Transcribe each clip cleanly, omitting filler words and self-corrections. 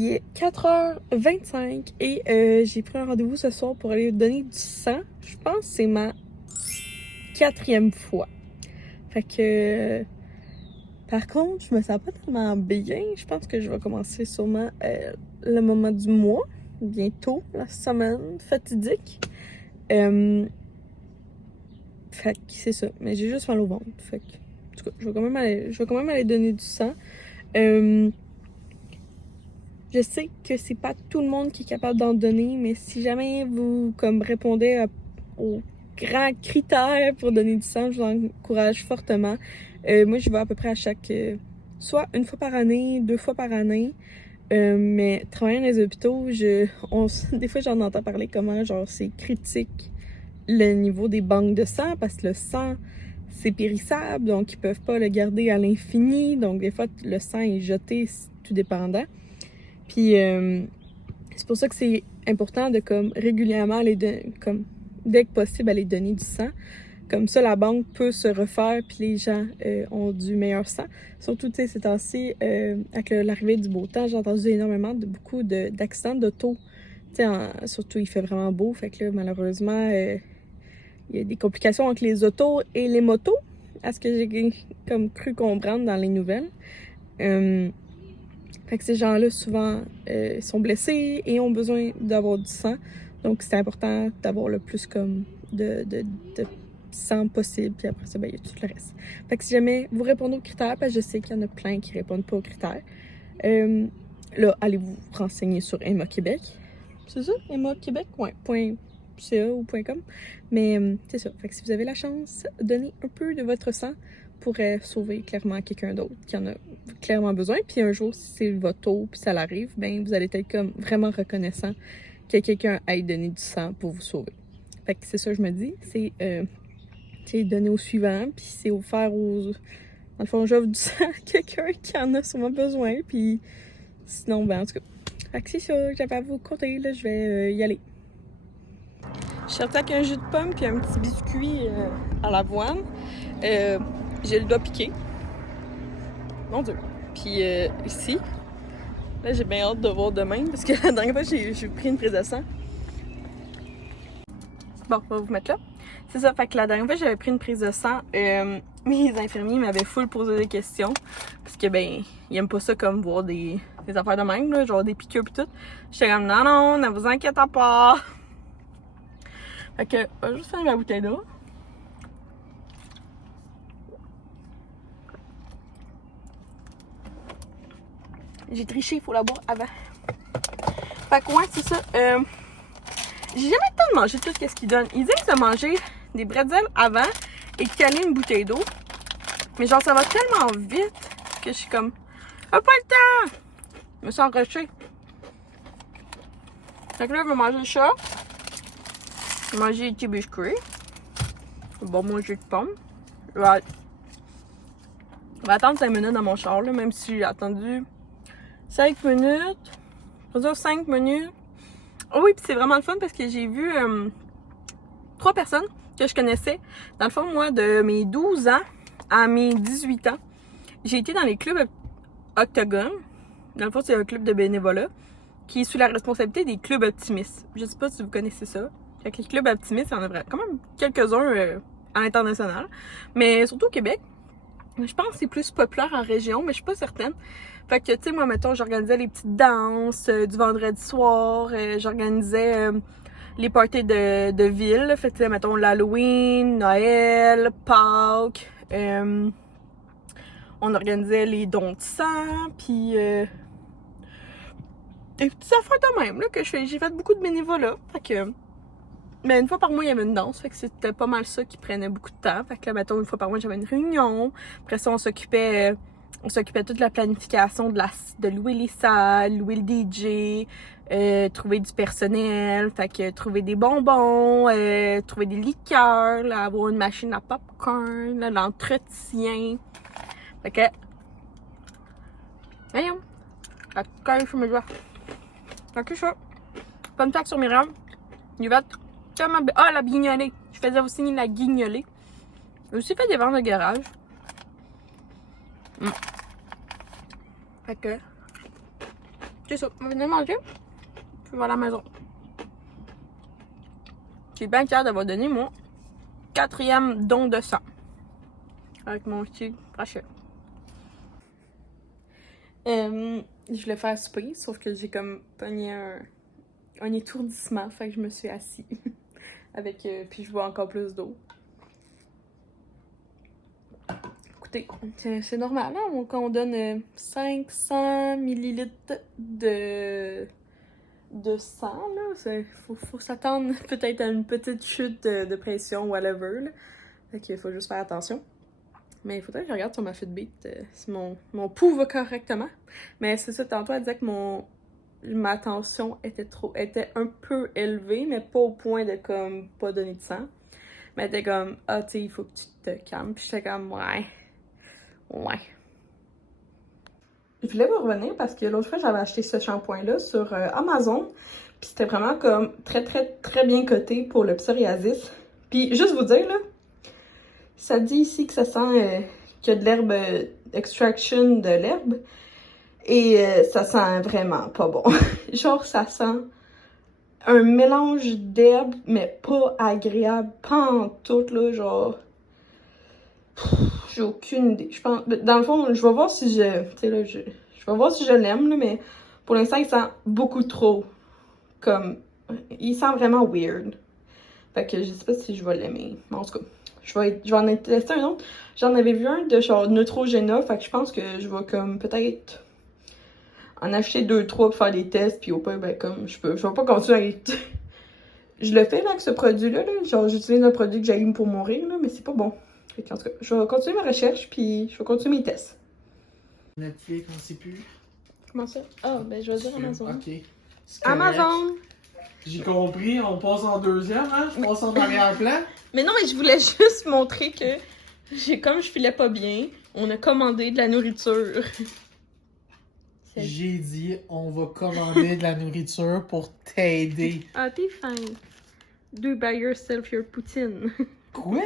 Il est 4h25 et j'ai pris un rendez-vous ce soir pour aller donner du sang. Je pense que c'est ma 4e fois. Fait que... par contre, je me sens pas tellement bien. Je pense que je vais commencer sûrement le moment du mois. Bientôt, la semaine fatidique. Fait que c'est ça. Mais j'ai juste mal au ventre. Fait que, en tout cas, je vais quand même aller donner du sang. Je sais que c'est pas tout le monde qui est capable d'en donner, mais si jamais vous comme répondez aux grands critères pour donner du sang, je vous encourage fortement. Moi, je vais à peu près à chaque... soit une fois par année, 2 fois par année. Mais travaillant dans les hôpitaux, des fois j'en entends parler comment genre c'est critique le niveau des banques de sang parce que le sang c'est périssable, donc ils peuvent pas le garder à l'infini. Donc des fois le sang est jeté tout dépendant. Puis c'est pour ça que c'est important de comme régulièrement aller comme dès que possible aller donner du sang. Comme ça, la banque peut se refaire puis les gens ont du meilleur sang. Surtout, tu sais, ces temps-ci, avec l'arrivée du beau temps, j'ai entendu énormément beaucoup d'accidents d'auto. Tu sais, surtout, il fait vraiment beau. Fait que là, malheureusement, il y a des complications entre les autos et les motos, à ce que j'ai comme cru comprendre dans les nouvelles. Fait que ces gens-là, souvent, sont blessés et ont besoin d'avoir du sang. Donc, c'est important d'avoir le plus comme de sang possible. Puis après ça, ben, il y a tout le reste. Fait que si jamais vous répondez aux critères, parce que je sais qu'il y en a plein qui répondent pas aux critères, là, allez vous renseigner sur Emma Québec. C'est ça? Emma Québec? Ouais. .ca ou .com. Mais c'est ça. Fait que si vous avez la chance, donnez un peu de votre sang pour sauver clairement quelqu'un d'autre qui en a clairement besoin. Puis un jour, si c'est votre tour puis ça l'arrive, ben vous allez être comme vraiment reconnaissant que quelqu'un aille donner du sang pour vous sauver. Fait que c'est ça que je me dis. C'est donner au suivant, puis c'est offert aux... Dans le fond, j'offre du sang à quelqu'un qui en a sûrement besoin, puis sinon, ben en tout cas. Fait que c'est ça que j'avais à vous conter, là, je vais y aller. Je suis sortie avec un jus de pomme puis un petit biscuit à l'avoine. J'ai le doigt piqué. Mon Dieu. Puis ici, là, j'ai bien hâte de voir demain, parce que la dernière fois, j'ai pris une prise de sang. Bon, on va vous mettre là. C'est ça, fait que la dernière fois, j'avais pris une prise de sang. Mes infirmiers m'avaient full posé des questions. Parce que, ben, ils aiment pas ça comme voir des affaires de même, là, genre des piqûres pis tout. J'étais comme, non, ne vous inquiétez pas. Fait que, je vais juste faire ma bouteille d'eau. J'ai triché, il faut la boire avant. Fait que, ouais, c'est ça. J'ai jamais le temps de manger tout ce qu'ils donnent. Ils disent de manger des bretzels avant et caler une bouteille d'eau. Mais genre, ça va tellement vite que je suis comme, pas le temps! Je me sens rushée. Fait que là, je vais manger ça. Je vais manger des petits biscuits. Je vais manger de pommes. Je vais attendre 5 minutes dans mon char, là, même si j'ai attendu 5 minutes. Je vais dire 5 minutes. Oh oui, puis c'est vraiment le fun parce que j'ai vu 3 personnes que je connaissais. Dans le fond, moi, de mes 12 ans à mes 18 ans, j'ai été dans les clubs Octogone. Dans le fond, c'est un club de bénévolat qui est sous la responsabilité des clubs optimistes. Je sais pas si vous connaissez ça. Fait que les clubs optimistes, il y en a quand même quelques-uns à l'international. Mais surtout au Québec. Je pense que c'est plus populaire en région, mais je suis pas certaine. Fait que, tu sais, moi, mettons, j'organisais les petites danses du vendredi soir. J'organisais les parties de ville. Fait que, tu sais, mettons, l'Halloween, Noël, Pâques. On organisait les dons de sang, puis des petites affaires de même, là, que j'ai fait beaucoup de bénévolat. Fait que, mais une fois par mois, il y avait une danse, fait que c'était pas mal ça qui prenait beaucoup de temps. Fait que là, mettons, une fois par mois, j'avais une réunion. Après ça, on s'occupait toute la planification de louer les salles, louer le DJ, trouver du personnel, fait que trouver des bonbons, trouver des liqueurs, là, avoir une machine à popcorn, là, l'entretien. Fait que, voyons, la colle sur mes doigts. Fait que ça, fun fact sur mes rames, Yvette. Ah, la guignolée. Je faisais aussi la guignolée. J'ai aussi fait des ventes de garage. Fait que c'est ça. On va venir manger. Puis on va à la maison. Je suis bien fière d'avoir donné mon 4e don de sang. Avec mon petit Rachel. Je voulais faire souper, sauf que j'ai comme pogné un étourdissement, fait que je me suis assise. Avec, puis je bois encore plus d'eau. Écoutez, c'est normal, hein? Quand on donne 500 millilitres de sang, là, faut s'attendre peut-être à une petite chute de pression, whatever, là. Fait qu'il faut juste faire attention. Mais il faudrait que je regarde sur ma Fitbit si mon pouls va correctement. Mais c'est ça, tantôt elle disait que ma tension était un peu élevée, mais pas au point de comme pas donner de sang. Mais elle était comme, ah, tu sais, il faut que tu te calmes. Puis j'étais comme, ouais. Je voulais vous revenir parce que l'autre fois, j'avais acheté ce shampoing-là sur Amazon. Puis c'était vraiment comme très, très, très bien coté pour le psoriasis. Puis juste vous dire, là, ça dit ici que ça sent qu'il y a de l'herbe, extraction de l'herbe. Et ça sent vraiment pas bon. Genre, ça sent un mélange d'herbes, mais pas agréable, pas en tout, là, genre... J'ai aucune idée. Je pense... Dans le fond, je vais voir si je... Tu sais, là, je vais voir si je l'aime, là, mais pour l'instant, il sent beaucoup trop. Comme... Il sent vraiment weird. Fait que je sais pas si je vais l'aimer. Mais en tout cas, je vais en tester un autre. J'en avais vu un de genre Neutrogena, fait que je pense que je vais comme peut-être en acheter 2-3 pour faire des tests, puis au pire, ben comme je vais pas continuer à... Je le fais là avec ce produit-là, là. Genre j'utilise un produit que j'aime pour mourir, là, mais c'est pas bon. Fait que, en tout cas, je vais continuer ma recherche, puis je vais continuer mes tests. Netflix, on sait plus. Comment ça? Ah, ben je vais dire Amazon. Ok. Amazon! J'ai compris, on passe en deuxième, hein? Je passe en arrière-plan. Mais non, mais je voulais juste montrer que comme je filais pas bien, on a commandé de la nourriture. J'ai dit, on va commander de la nourriture pour t'aider. Ah, t'es fin. Do by yourself your poutine. Quoi?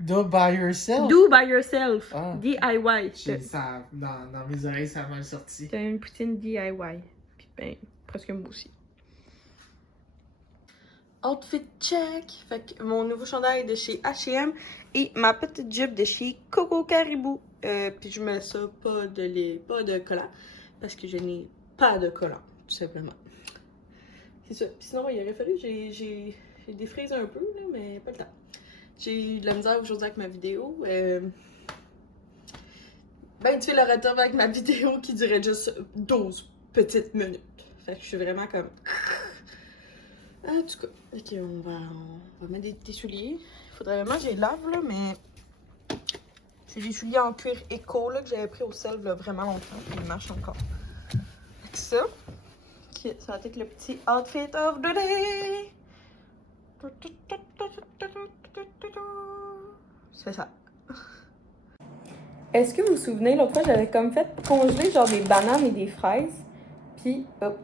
Do by yourself? Do by yourself. Ah. DIY. J'ai dit ça, dans mes oreilles, ça a mal sorti. T'as une poutine DIY. Puis ben, presque moi aussi. Outfit check. Fait que mon nouveau chandail de chez H&M et ma petite jupe de chez Coco Caribou. Puis je mets ça pas de collant parce que je n'ai pas de collant, tout simplement. C'est ça. Puis sinon, il aurait fallu, j'ai défrisé un peu, là, mais pas le temps. J'ai eu de la misère aujourd'hui avec ma vidéo. Ben, tu fais le retour avec ma vidéo qui durait juste 12 petites minutes. Fait que je suis vraiment comme... En tout cas, ok, on va mettre des souliers. Il faudrait vraiment que je les lave, là, mais... C'est des souliers en cuir éco, là, que j'avais pris au sel, là, vraiment longtemps. Puis ils marchent encore. Avec ça, okay, ça va être le petit outfit of the day. C'est ça. Est-ce que vous vous souvenez, l'autre fois, j'avais comme fait congeler genre des bananes et des fraises. Puis, hop.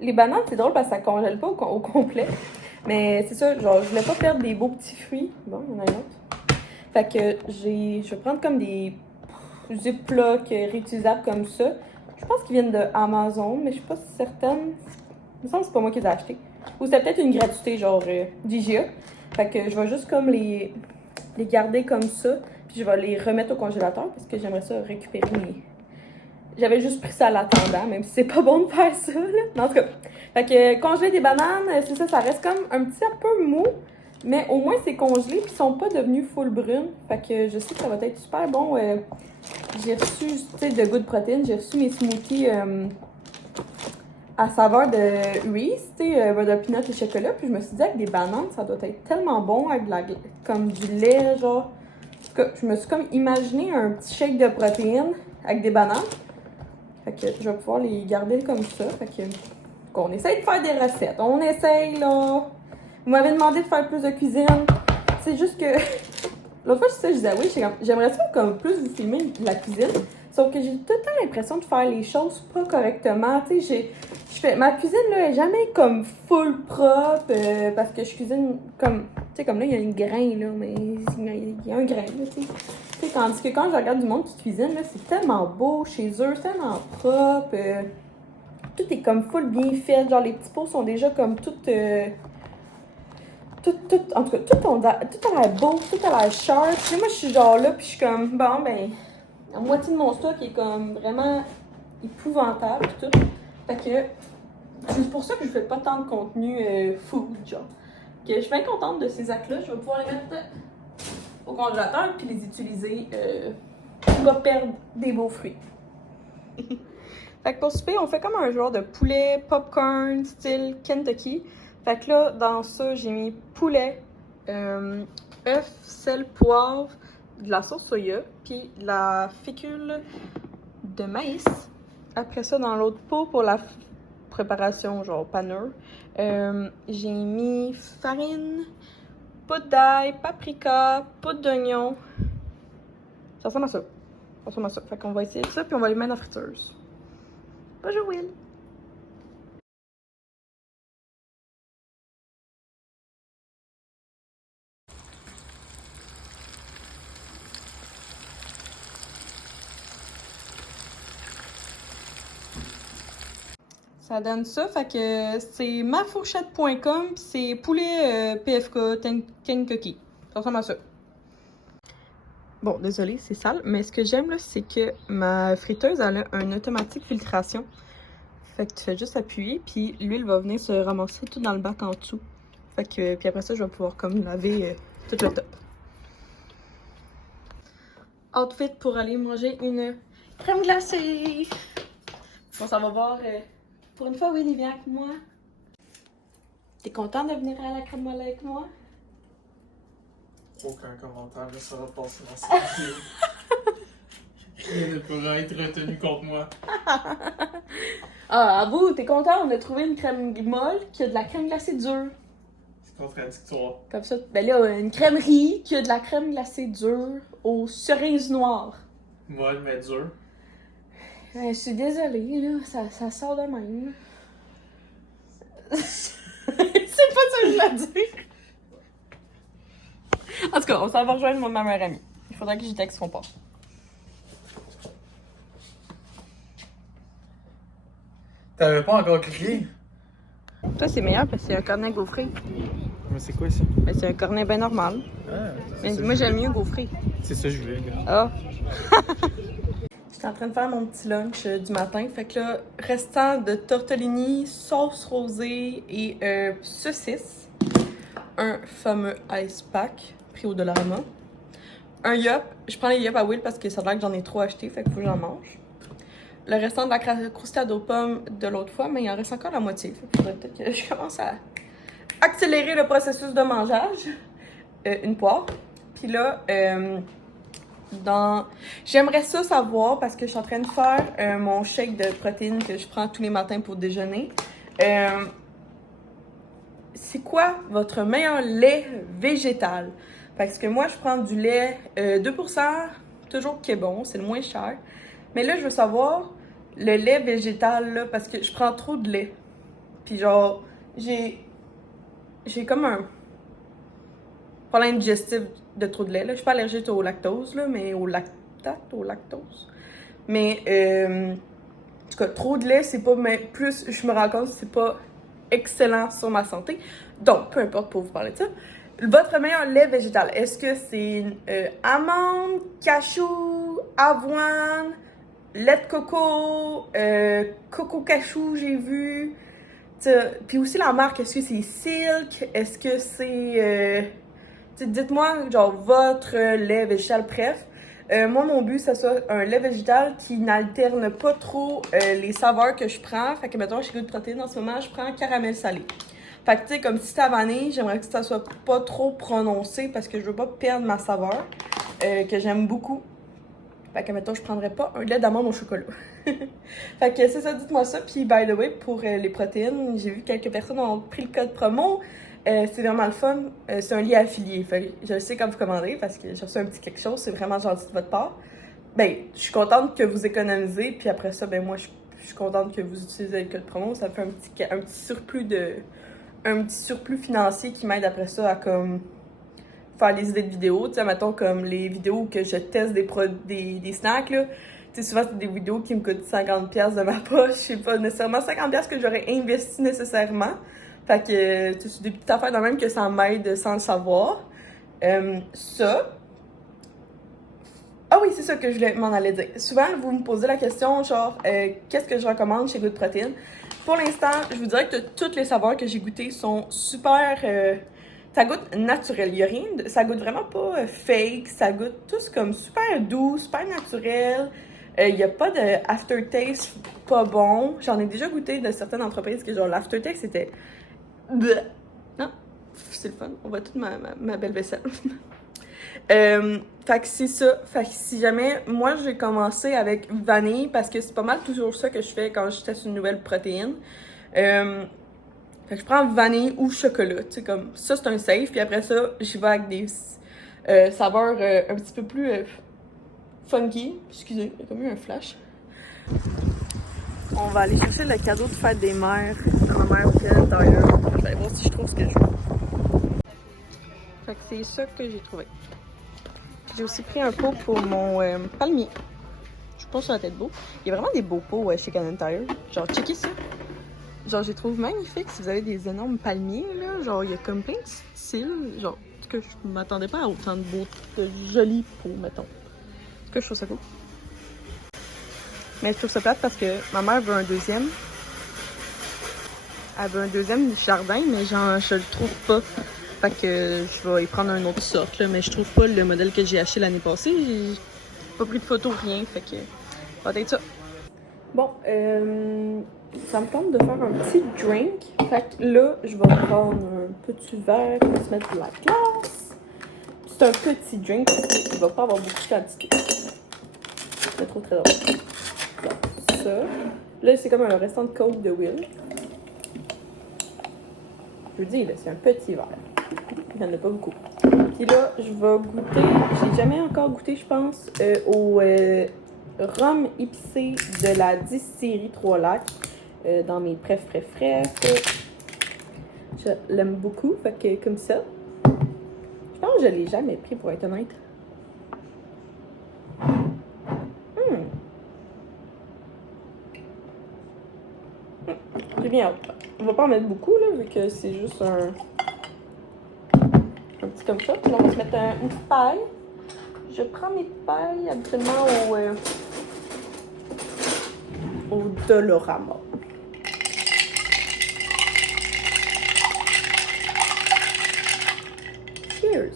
Les bananes, c'est drôle parce que ça congèle pas au complet. Mais c'est ça, genre, je voulais pas perdre des beaux petits fruits. Bon, il y en a un autre. Fait que je vais prendre comme des Ziploc réutilisables comme ça. Je pense qu'ils viennent de Amazon, mais je suis pas certaine. Il me semble que c'est pas moi qui les ai achetés. Ou c'est peut-être une gratuité, genre d'IGA. Fait que je vais juste comme les garder comme ça. Puis je vais les remettre au congélateur parce que j'aimerais ça récupérer mes... J'avais juste pris ça à l'attendant, même si c'est pas bon de faire ça, là. Mais en tout cas, fait que congeler des bananes, c'est ça, ça reste comme un petit peu mou. Mais au moins, c'est congelé, puis ils sont pas devenus full brunes. Fait que je sais que ça va être super bon. J'ai reçu, tu sais, de Good Protein, j'ai reçu mes smoothies à saveur de Reese, tu sais, de peanut et chocolat. Puis je me suis dit, avec des bananes, ça doit être tellement bon, avec comme du lait, genre. En tout cas, je me suis comme imaginé un petit shake de protéines avec des bananes. Fait que je vais pouvoir les garder comme ça. Fait que, on essaye de faire des recettes. On essaye, là. Vous m'avez demandé de faire plus de cuisine. C'est juste que... L'autre fois, je disais, oui, j'aimerais ça comme plus vous filmer de la cuisine. Sauf que j'ai tout le temps l'impression de faire les choses pas correctement. Tu sais, ma cuisine, là, est jamais comme full propre. Parce que je cuisine comme... Tu sais, comme là, il y a une grain, là. Mais il y a un grain, là, tu sais. Tandis que quand je regarde du monde qui cuisine, là, c'est tellement beau chez eux, c'est tellement propre. tout est comme full bien fait. Genre, les petits pots sont déjà comme tout, en tout cas, tout a l'air beau, tout a l'air sharp. Puis moi, je suis genre là, puis je suis comme, bon, ben, la moitié de mon stock est comme vraiment épouvantable, puis tout. Fait que, c'est pour ça que je fais pas tant de contenu food, genre. Que je suis bien contente de ces actes-là. Je vais pouvoir les mettre au congélateur, puis les utiliser pour pas perdre des beaux fruits. Fait que pour souper, on fait comme un genre de poulet popcorn style Kentucky. Fait que là, dans ça, j'ai mis poulet, œuf, sel, poivre, de la sauce soya, puis de la fécule de maïs. Après ça, dans l'autre pot, pour la préparation, genre panure, j'ai mis farine, poudre d'ail, paprika, poudre d'oignon. Ça ressemble à ça. Ça ressemble à ça. Fait qu'on va essayer ça, puis on va les mettre dans la friteuse. Bonjour Will! Ça donne ça, fait que c'est mafourchette.com, pis c'est poulet PFK Kentucky. Ça ressemble à ça. Bon, désolé, c'est sale, mais ce que j'aime là, c'est que ma friteuse, elle a un automatique filtration. Fait que tu fais juste appuyer, puis l'huile va venir se ramasser tout dans le bac en dessous. Fait que, puis après ça, je vais pouvoir comme laver tout le top. Outfit pour aller manger une crème glacée. Bon, ça va voir. Pour une fois, Will, il vient avec moi. T'es content de venir à la crème molle avec moi? Aucun commentaire, là, ça va passer dans cette vidéo. Rien ne pourra être retenu contre moi. Ah, avoue, t'es content? On a trouvé une crème molle qui a de la crème glacée dure. C'est contradictoire. Comme ça, ben là, une crèmerie qui a de la crème glacée dure aux cerises noires. Molle, mais dur. Je suis désolée, là, ça sort de même. C'est pas ça que je voulais dire. En tout cas, on s'en va rejoindre ma meilleure amie. Il faudrait que j'y texte son part. T'avais pas encore cliqué? Ça, c'est meilleur parce que c'est un cornet gaufré. Mais c'est quoi ça? Ben, c'est un cornet bien normal. Ah, Mais moi, j'aime mieux gaufré. C'est ça que je voulais. Ah! J'étais en train de faire mon petit lunch du matin. Fait que là, restant de tortellini, sauce rosée et saucisse. Un fameux ice pack pris au Dollarama. Un yop. Je prends les yop à Will parce que ça a l'air que j'en ai trop acheté. Fait qu'il faut que j'en mange. Le restant de la croustade aux pommes de l'autre fois, mais il en reste encore la moitié. Fait que faudrait peut-être que je commence à accélérer le processus de mangeage. Une poire. Puis là, j'aimerais ça savoir parce que je suis en train de faire mon shake de protéines que je prends tous les matins pour déjeuner. C'est quoi votre meilleur lait végétal? Parce que moi, je prends du lait 2%, toujours qui est bon, c'est le moins cher. Mais là, je veux savoir le lait végétal, là, parce que je prends trop de lait. Puis genre, j'ai comme un problème digestif de trop de lait. Là. Je suis pas allergique au lactose, là, mais au lactose. Mais, en tout cas, trop de lait, c'est pas... Mais plus je me rends compte, c'est pas excellent sur ma santé. Donc, peu importe pour vous parler de ça. Votre meilleur lait végétal, est-ce que c'est amande, cachou, avoine, lait de coco, coco cachou, j'ai vu. Puis aussi la marque, est-ce que c'est Silk? Est-ce que c'est... dites-moi, genre, votre lait végétal, bref. Moi, mon but, c'est ça, un lait végétal qui n'alterne pas trop les saveurs que je prends. Fait que, mettons, chez Good Protein, en ce moment, je prends caramel salé. Fait que, tu sais, comme si c'était à vanille, j'aimerais que ça soit pas trop prononcé parce que je veux pas perdre ma saveur, que j'aime beaucoup. Fait que, mettons, je prendrais pas un lait d'amande au chocolat. Fait que c'est ça, dites-moi ça. Puis, by the way, pour les protéines, j'ai vu quelques personnes ont pris le code promo. C'est vraiment le fun. C'est un lien affilié. Fait que je sais quand vous commandez parce que j'ai reçu un petit quelque chose. C'est vraiment gentil de votre part. Ben, je suis contente que vous économisez. Puis après ça, ben moi, je suis contente que vous utilisez le code promo. Ça me fait un petit surplus financier qui m'aide après ça à comme faire les idées de vidéos. Tu sais, mettons comme les vidéos où que je teste des snacks, là. Tu sais, souvent, c'est des vidéos qui me coûtent 50$ de ma poche. C'est pas nécessairement 50$ que j'aurais investi nécessairement. Fait que, c'est des petites affaires de même que ça m'aide sans le savoir. Ça. Ah oui, c'est ça que je voulais m'en aller dire. Souvent, vous me posez la question, genre, qu'est-ce que je recommande chez Good Protein? Pour l'instant, je vous dirais que toutes les saveurs que j'ai goûtées sont super... ça goûte naturel. Il y a rien de... Ça goûte vraiment pas fake. Ça goûte tous comme super doux, super naturel. Il n'y a pas de aftertaste pas bon. J'en ai déjà goûté de certaines entreprises que genre l'aftertaste c'était... Bleh. Non, c'est le fun. On voit toute ma belle vaisselle. Fait que c'est ça. Fait que si jamais, moi j'ai commencé avec vanille parce que c'est pas mal toujours ça que je fais quand je teste une nouvelle protéine. Fait que je prends vanille ou chocolat, tu sais, comme ça c'est un safe. Puis après ça, j'y vais avec des saveurs un petit peu plus funky. Excusez, il y a comme eu un flash. On va aller chercher le cadeau de fête des mères à ma mère au Canada Tire. Je vais aller voir si je trouve ce que je veux. Fait que c'est ça que j'ai trouvé. J'ai aussi pris un pot pour mon palmier. Je pense que ça va être beau. Il y a vraiment des beaux pots chez Canada Tire. Genre, checkez ça. Genre, je les trouve magnifiques si vous avez des énormes palmiers, là. Genre, il y a comme plein de styles. Genre, en tout cas, je m'attendais pas à autant de beaux, de jolis pots, mettons. En tout cas, je trouve ça cool. Mais je trouve ça plate parce que ma mère veut un deuxième. Elle veut un deuxième jardin, mais genre, je le trouve pas. Fait que je vais y prendre un autre sorte, là, mais je trouve pas le modèle que j'ai acheté l'année passée. J'ai pas pris de photos, rien, fait que ça va être ça. Bon, ça me tente de faire un petit drink. Fait que là, je vais prendre un petit verre pour se mettre de la glace. C'est un petit drink parce qu'il va pas avoir beaucoup de quantité. C'est trop très drôle. Donc, ça. Là, c'est comme un restant de coke de Will. Je vous dis, là, c'est un petit verre. Il n'y en a pas beaucoup. Puis là, je vais goûter, j'ai jamais encore goûté, je pense, au rhum épicé de la distillerie Trois-Lacs dans mes pref. Je l'aime beaucoup, fait que comme ça. Je pense que je l'ai jamais pris, pour être honnête. J'ai bien hâte. On va pas en mettre beaucoup, là, vu que c'est juste un petit comme ça. Puis là, on va se mettre une petite paille. Je prends mes pailles habituellement au Dolorama. Cheers!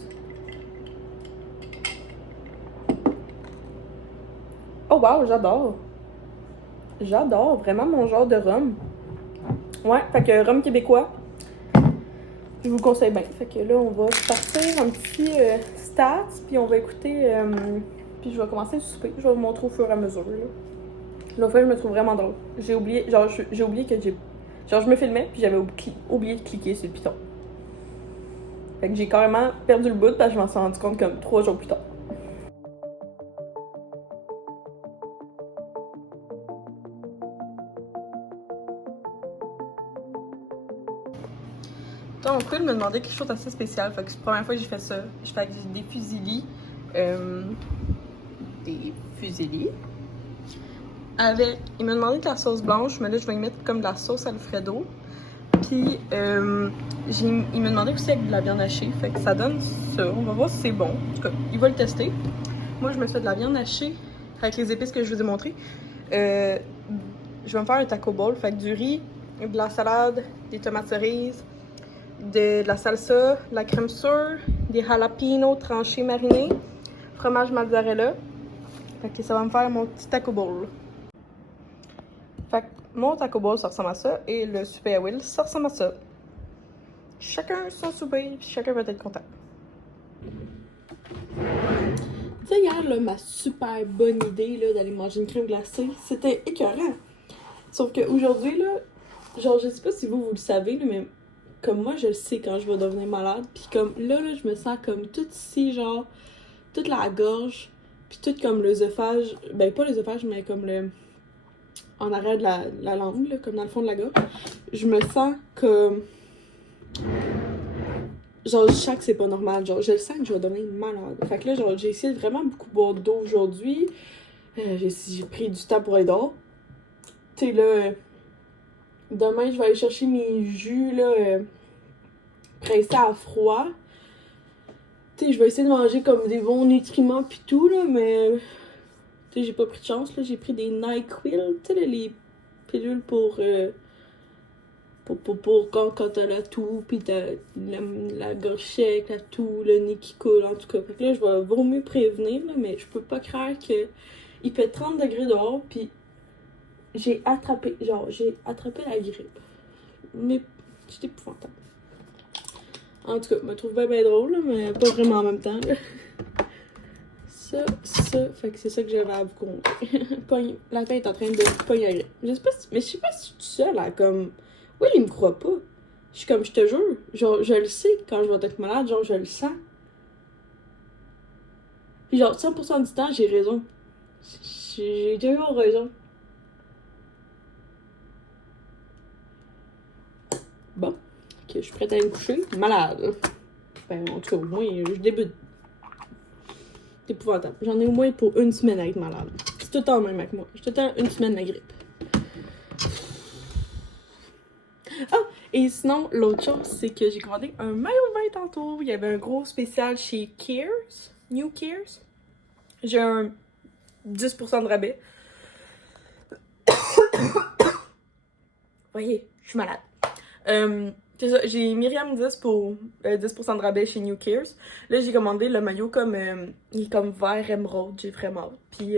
Oh wow, j'adore! J'adore, vraiment mon genre de rhum. Ouais, fait que rhum québécois, je vous le conseille bien. Fait que là, on va partir un petit stats, puis on va écouter, puis je vais commencer le souper. Je vais vous montrer au fur et à mesure, là. L'autre fois, je me trouve vraiment drôle. J'ai oublié, j'ai oublié que genre, je me filmais, puis j'avais oublié de cliquer sur le piton. Fait que j'ai carrément perdu le bout, parce que je m'en suis rendu compte comme 3 jours plus tard. Donc, Will me demandait quelque chose d'assez spécial. Fait que c'est la première fois que j'ai fait ça. Je fais des fusillis. Avec. Il m'a demandé de la sauce blanche, mais là, je vais y mettre comme de la sauce Alfredo. Puis, il m'a demandé aussi avec de la viande hachée. Fait que ça donne ça. On va voir si c'est bon. En tout cas, il va le tester. Moi, je me fais de la viande hachée avec les épices que je vous ai montrées. Je vais me faire un taco bowl. Fait que du riz, de la salade, des tomates cerises, de la salsa, de la crème sûre, des jalapenos tranchés marinés, fromage mozzarella. Fait que ça va me faire mon petit taco bowl. Fait que mon taco bowl, ça ressemble à ça. Et le souper à Will, ça ressemble à ça. Chacun son souper, puis chacun va être content. Tu sais, hier, là, ma super bonne idée là, d'aller manger une crème glacée, c'était écœurant. Sauf qu'aujourd'hui, là, genre, je sais pas si vous le savez, là, mais comme moi, je le sais quand je vais devenir malade. Puis comme là, je me sens comme tout ici, genre, toute la gorge, puis tout comme l'œsophage. Ben, pas l'œsophage, mais comme le... en arrière de la langue, là, comme dans le fond de la gorge. Je me sens comme... genre, je sens que c'est pas normal. Genre, je le sens que je vais devenir malade. Fait que là, genre, j'ai essayé de vraiment beaucoup boire d'eau aujourd'hui. J'ai pris du temps pour aller dehors. Tu sais, là, demain, je vais aller chercher mes jus, là, pressés à froid. Tu sais, je vais essayer de manger comme des bons nutriments pis tout, là, mais... tu sais, j'ai pas pris de chance, là. J'ai pris des NyQuil, tu sais, les pilules pour quand t'as la toux, pis t'as la gorge sec, la toux, le nez qui coule, en tout cas. Fait que là, je vais vaut mieux prévenir, là, mais je peux pas croire que il fait 30 degrés dehors, pis j'ai attrapé la grippe. Mais c'est épouvantable. En tout cas, je me trouve bien drôle, là, mais pas vraiment en même temps, là. Ça, fait que c'est ça que j'avais à vous conter. La tête est en train de pogner la grippe. Je sais pas si je suis toute seule à comme... Oui, il me croit pas. Je suis comme, je te jure, genre, je le sais quand je vais être malade, genre, je le sens. Puis genre, 100% du temps, j'ai raison. J'ai toujours raison. Bon, ok, je suis prête à me coucher. Malade. Ben, en tout cas, au moins, je débute. C'est épouvantable. J'en ai au moins pour une semaine à être malade. C'est tout le temps même avec moi. J'ai tout le temps une semaine de grippe. Ah! Et sinon, l'autre chose, c'est que j'ai commandé un maillot de bain tantôt. Il y avait un gros spécial chez Cares. New Cares. J'ai un 10% de rabais. Voyez, je suis malade. C'est ça, j'ai Myriam 10 pour 10% de rabais chez New Cares. Là, j'ai commandé le maillot comme il est comme vert émeraude, j'ai vraiment hâte. Puis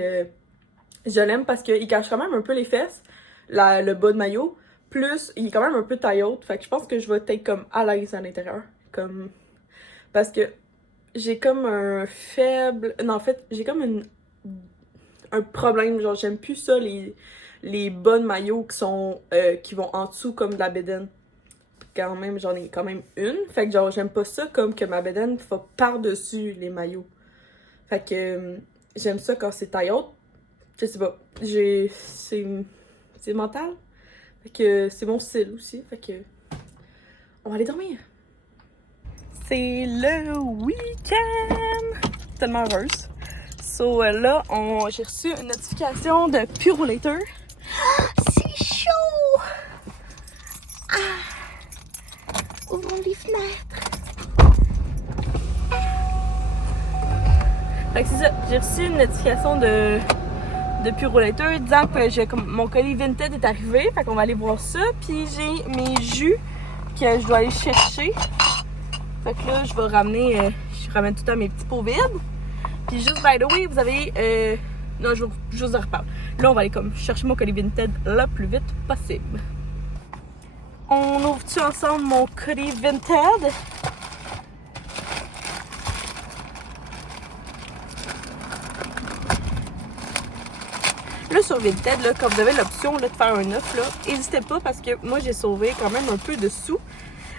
je l'aime parce qu'il cache quand même un peu les fesses, le bas de maillot. Plus, il est quand même un peu taille haute. Fait que je pense que je vais être comme à l'aise à l'intérieur. Comme... Parce que j'ai comme un faible... Non, en fait, j'ai comme un problème. Genre, j'aime plus ça, les bas de maillot qui vont en dessous comme de la bédaine. Quand même, j'en ai quand même une. Fait que genre, j'aime pas ça comme que ma bédaine va par-dessus les maillots. Fait que j'aime ça quand c'est taille haute. Je sais pas. C'est mental. Fait que c'est mon style aussi. Fait que on va aller dormir. C'est le week-end! Tellement heureuse. So là, j'ai reçu une notification de Purolator. C'est chaud! Ouvrons les fenêtres. Fait que c'est ça, j'ai reçu une notification de Purolator disant que mon colis Vinted est arrivé. Fait qu'on va aller voir ça. Puis j'ai mes jus que je dois aller chercher. Fait que là, je ramène tout le temps mes petits pots vides. Puis juste, by the way, vous avez... non, je vous en reparle. Là, on va aller comme chercher mon colis Vinted le plus vite possible. On ouvre-tu ensemble mon colis Vinted? Là, sur Vinted, là, quand vous avez l'option de faire un offre, là, n'hésitez pas parce que moi, j'ai sauvé quand même un peu de sous.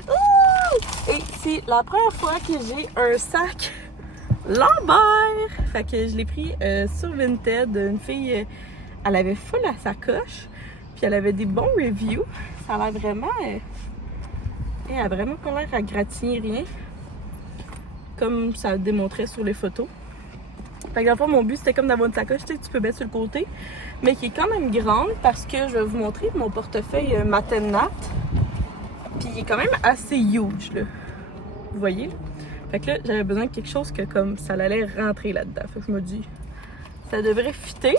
Ouh! Et c'est la première fois que j'ai un sac Lambert. Fait que je l'ai pris sur Vinted. Une fille, elle avait full la sacoche. Puis elle avait des bons reviews. Ça a l'air vraiment... elle a vraiment pas l'air à gratigner rien. Comme ça démontrait sur les photos. Fait que dans le fond, mon but, c'était comme d'avoir une sacoche, tu sais, que tu peux mettre sur le côté, mais qui est quand même grande parce que je vais vous montrer mon portefeuille Matenat. Puis il est quand même assez huge, là. Vous voyez, là? Fait que là, j'avais besoin de quelque chose que comme ça allait rentrer là-dedans. Fait que je me dis, ça devrait fitter.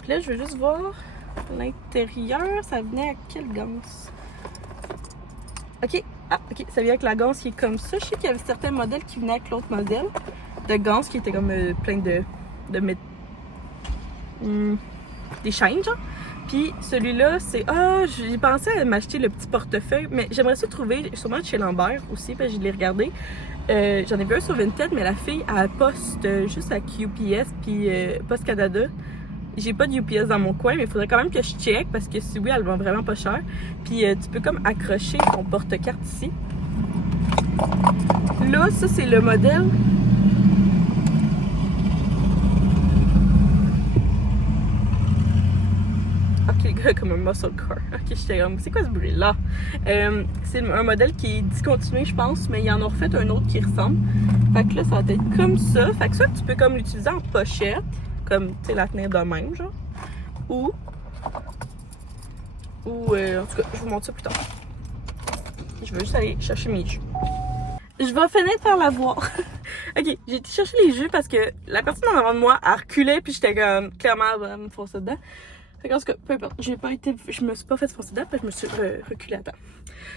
Puis là, je vais juste voir l'intérieur. Ça venait à quelle ganse? Ok, ok, ça vient avec la ganse qui est comme ça. Je sais qu'il y avait certains modèles qui venaient avec l'autre modèle de ganse qui était comme plein de des chaînes, genre. Puis celui-là, c'est... j'ai pensé à m'acheter le petit portefeuille, mais j'aimerais ça trouver sûrement chez Lambert aussi, parce que je l'ai regardé. J'en ai vu un sur Vinted, mais la fille, elle poste juste à UPS, puis Post Canada. J'ai pas de UPS dans mon coin, mais il faudrait quand même que je check, parce que si oui, elle vend vraiment pas cher. Puis tu peux comme accrocher ton porte-carte ici. Là, ça, c'est le modèle... Ok, les gars, comme un muscle car. Ok, j'étais comme, c'est quoi ce bruit-là? C'est un modèle qui est discontinué, je pense, mais il en a refait un autre qui ressemble. Fait que là, ça va être comme ça. Fait que ça, tu peux comme l'utiliser en pochette. comme, tu sais, la tenir de même, genre. Ou en tout cas, je vous montre ça plus tard. Je veux juste aller chercher mes jus. Je vais finir par l'avoir. Ok, j'ai été chercher les jus parce que la personne en avant de moi a reculé, puis j'étais comme, clairement, elle va me forcer dedans. Fait qu'en tout cas, peu importe, je me suis pas fait forcer dedans, puis je me suis reculée à temps.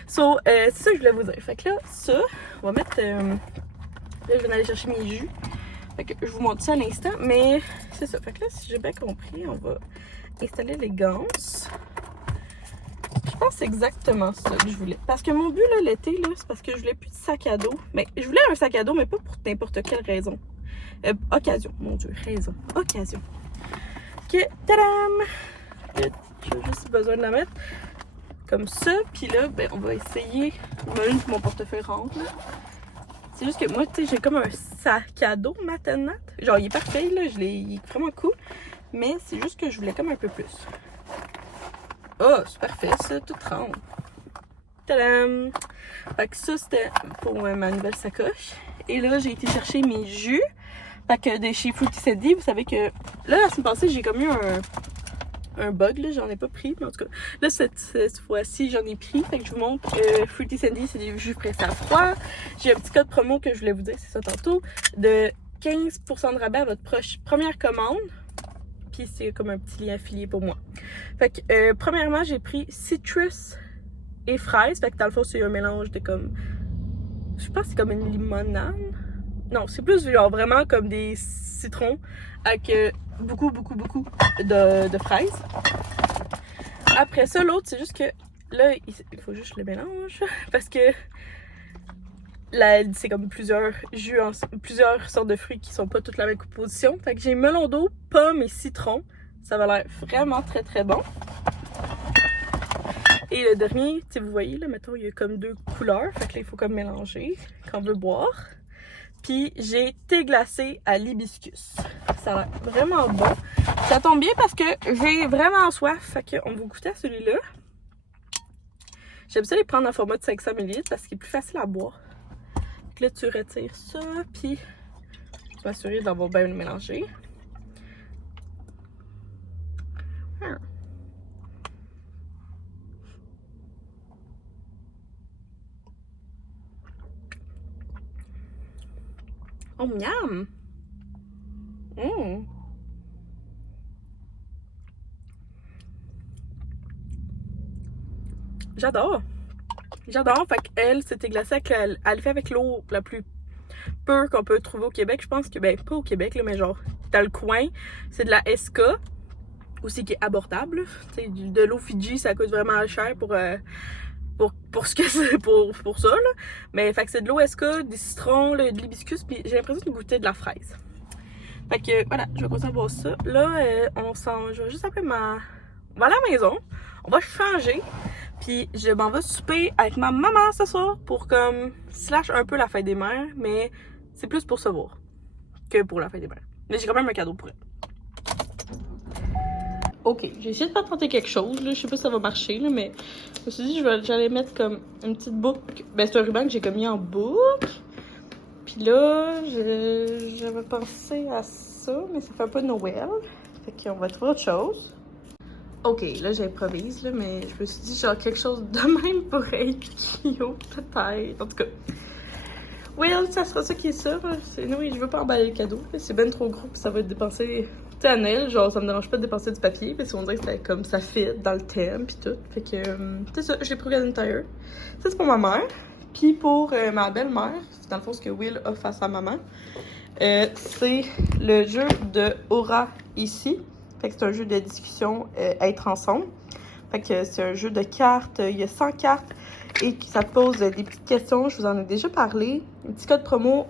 So, c'est ça que je voulais vous dire. Fait que là, ça, on va mettre. Là, je viens d'aller chercher mes jus. Fait que je vous montre ça à l'instant, mais c'est ça. Fait que là, si j'ai bien compris, on va installer les ganses. Je pense que c'est exactement ça que je voulais. Parce que mon but, là, l'été, là, c'est parce que je voulais plus de sac à dos. Mais je voulais un sac à dos, mais pas pour n'importe quelle raison. Occasion, mon Dieu, raison. Occasion. Ok, tadam! J'ai juste besoin de la mettre comme ça. Puis là, ben, on va essayer. Même que mon portefeuille rentre, là. C'est juste que moi, tu sais, j'ai comme un sac à dos maintenant. Genre, il est parfait, là. Il est vraiment cool. Mais c'est juste que je voulais comme un peu plus. Oh, c'est parfait, ça. Tout rentre. Tadam! Fait que ça, c'était pour ma nouvelle sacoche. Et là, j'ai été chercher mes jus. Fait que de chez Fruity Sandy, vous savez que... Là, la semaine passée, j'ai comme eu un bug, là. J'en ai pas pris, mais en tout cas... Là, cette fois-ci, j'en ai pris. Fait que je vous montre. Fruity Sandy, c'est des jus pressés à froid. J'ai un petit code promo que je voulais vous dire, c'est ça tantôt. De 15% de rabais à votre première commande. Puis c'est comme un petit lien affilié pour moi. Fait que, premièrement, j'ai pris citrus et fraise. Fait que dans le fond, c'est un mélange de comme... Je pense que c'est comme une limonade. Non, c'est plus genre vraiment comme des citrons avec beaucoup de fraises. Après ça, l'autre, c'est juste que là, il faut juste que je le mélange. Parce que là, c'est comme plusieurs jus, plusieurs sortes de fruits qui sont pas toutes la même composition. Fait que j'ai melon d'eau, pomme et citron. Ça va l'air vraiment très bon. Et le dernier, tu sais, vous voyez, là, mettons, il y a comme deux couleurs. Fait que là, il faut comme mélanger quand on veut boire. Puis j'ai thé glacé à l'hibiscus. Ça a l'air vraiment bon. Ça tombe bien parce que j'ai vraiment soif. Fait qu'on va goûter à celui-là. J'aime ça les prendre en format de 500 ml parce qu'il est plus facile à boire. Donc là, tu retires ça, puis tu vas m'assurer d'avoir bien mélangé. Oh, miam! J'adore! J'adore! Fait qu'elle, c'était glacé avec elle le fait avec l'eau la plus pure qu'on peut trouver au Québec. Je pense que, ben, pas au Québec, là, mais genre, dans le coin, c'est de la SK. Aussi qui est abordable. T'sais, de l'eau Fidji, ça coûte vraiment cher pour ce que c'est, pour ça, là. Mais fait que c'est de l'eau SK, des citrons, là, de l'hibiscus, puis j'ai l'impression de goûter de la fraise. Fait que voilà, je vais commencer à boire ça. Là, je vais juste appeler on va aller à la maison, on va changer, puis je m'en vais souper avec ma maman ce soir pour comme slash un peu la fête des mères, mais c'est plus pour se voir que pour la fête des mères. Mais j'ai quand même un cadeau pour elle. Ok, j'ai essayé de faire tenter quelque chose, là. Je sais pas si ça va marcher, là, mais je me suis dit j'allais mettre comme une petite boucle. Ben, c'est un ruban que j'ai comme mis en boucle. Puis là, j'avais pensé à ça, mais ça fait un peu Noël. Fait qu'on va trouver autre chose. Ok, là, j'improvise, là, mais je me suis dit, genre, quelque chose de même pourrait être cute, peut-être. En tout cas, oui, ça sera ça qui est sûr. Oui, je veux pas emballer le cadeau. C'est ben trop gros, puis ça va être dépensé. Tu sais, à Noël, genre, ça me dérange pas de dépenser du papier, parce qu'on dirait que c'était comme ça fit dans le thème, puis tout. Fait que, c'est ça, j'ai pris Canadian Tire. Ça, c'est pour ma mère. Puis pour ma belle-mère, dans le fond, ce que Will a face à maman, c'est le jeu de Aura ici. Fait que c'est un jeu de discussion, être ensemble. Fait que c'est un jeu de cartes, il y a 100 cartes et ça pose des petites questions. Je vous en ai déjà parlé. Un petit code promo,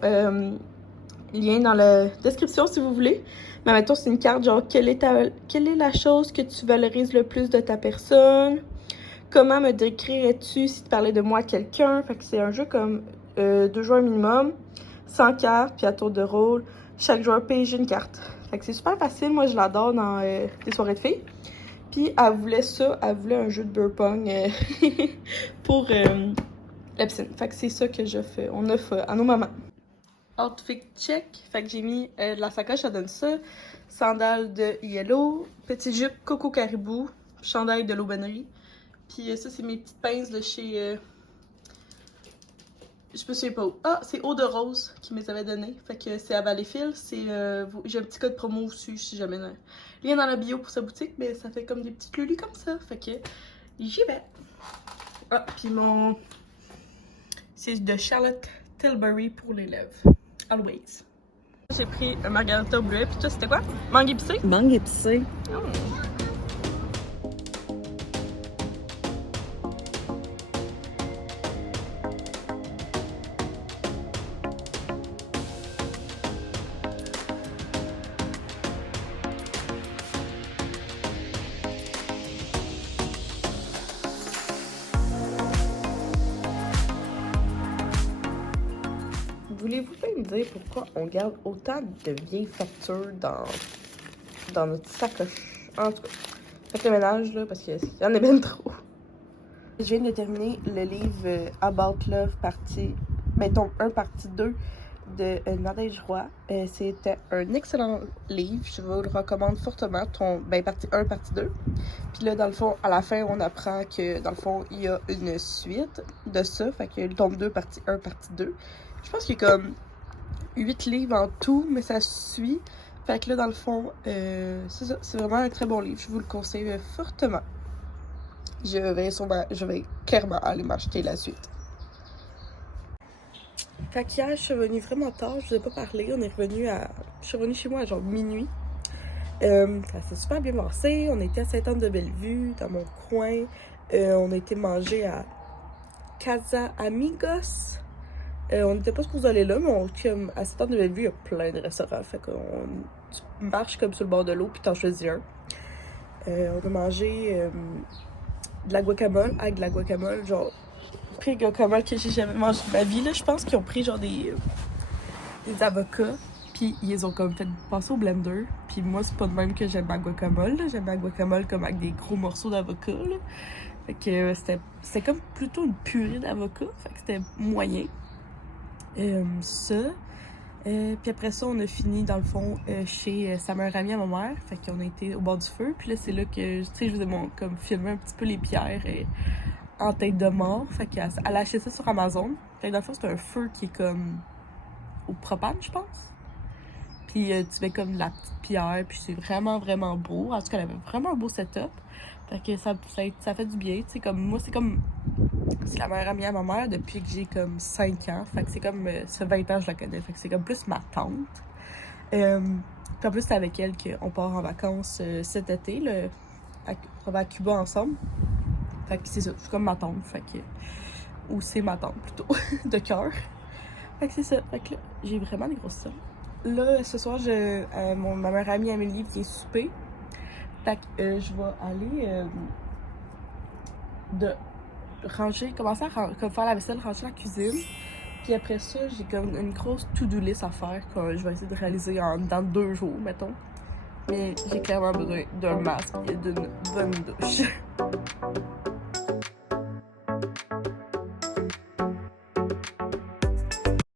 lien dans la description si vous voulez. Mais mettons, c'est une carte genre, quelle est la chose que tu valorises le plus de ta personne? Comment me décrirais-tu si tu parlais de moi à quelqu'un? Fait que c'est un jeu comme 2 joueurs minimum, 100 cartes, puis à tour de rôle, chaque joueur pige une carte. Fait que c'est super facile, moi je l'adore dans les soirées de filles. Puis elle voulait ça, elle voulait un jeu de beer pong pour la piscine. Fait que c'est ça que je fais, on offre à nos mamans. outfit check. Fait que j'ai mis de la sacoche, ça donne ça. Sandales de Yellow. Petit jupe Coco Caribou. Chandail de l'Aubainerie. Puis ça, c'est mes petites pinces de chez... je me souviens pas où. Ah, c'est Eau de Rose qui me les avait donné. Fait que c'est à Valleyfield. J'ai un petit code promo dessus si jamais. Lien dans la bio pour sa boutique, mais ça fait comme des petites lulus comme ça. Fait que j'y vais. Ah, puis mon... C'est de Charlotte Tilbury pour les lèvres. Always. J'ai pris un margarita au bleuet. Puis toi, c'était quoi? Mangue épicée? Mangue épicée. Oh. Voulez-vous bien me dire pourquoi on garde autant de vieilles factures dans notre sacoche? En tout cas, faites le ménage là parce qu'il y en a bien trop. Je viens de terminer le livre About Love partie, tome 1 partie 2 de Nadège Roy. C'était un excellent livre, je vous le recommande fortement, partie 1, partie 2. Puis là, dans le fond, à la fin, on apprend que dans le fond, il y a une suite de ça, fait qu'il y a le tome 2, partie 1, partie 2. Je pense qu'il y a comme 8 livres en tout, mais ça suit. Fait que là, dans le fond, c'est ça. C'est vraiment un très bon livre. Je vous le conseille fortement. Je vais clairement aller m'acheter la suite. Fait qu'hier, je suis revenue vraiment tard. Je vous ai pas parlé. Je suis revenue chez moi à genre minuit. Ça s'est super bien passé. On était à Sainte-Anne-de-Bellevue, dans mon coin. On a été manger à Casa Amigos. On n'était pas supposé aller là, mais à Sainte-Anne-de-Bellevue, il y a plein de restaurants. Fait tu marches comme sur le bord de l'eau, puis t'en choisis un. On a mangé de la guacamole, avec de la guacamole, genre, pris de guacamole que j'ai jamais mangé de ma vie, là. Je pense qu'ils ont pris genre des avocats, puis ils les ont comme fait passer au blender. Puis moi, c'est pas de même que j'aime ma guacamole, là. J'aime ma guacamole comme avec des gros morceaux d'avocat, là. Fait que c'était comme plutôt une purée d'avocat, fait que c'était moyen. Puis après ça, on a fini dans le fond chez sa meilleure amie à ma mère. Fait qu'on a été au bord du feu. Puis là, c'est là que, tu sais, je vous ai comme filmé un petit peu les pierres en tête de mort. Fait qu'elle a acheté ça sur Amazon. Fait que dans le fond, c'est un feu qui est comme au propane, je pense. Puis tu mets comme de la petite pierre. Puis c'est vraiment, vraiment beau. En tout cas, elle avait vraiment un beau setup. Fait que ça fait du bien. Tu sais, comme moi, c'est la meilleure amie à ma mère depuis que j'ai comme 5 ans. Fait que c'est comme, ça fait 20 ans que je la connais. Fait que c'est comme plus ma tante. Puis en plus, c'est avec elle qu'on part en vacances cet été. On va à Cuba ensemble. Fait que c'est ça, c'est comme ma tante. Fait que, ou c'est ma tante plutôt, de cœur. Fait que c'est ça. Fait que là, j'ai vraiment des grosses sommes. Là, ce soir, ma meilleure amie Amélie vient souper. Fait que je vais aller commencer à faire la vaisselle, ranger la cuisine. Puis après ça, j'ai comme une grosse to-do list à faire que je vais essayer de réaliser dans 2 jours, mettons. Mais j'ai clairement besoin d'un masque et d'une bonne douche.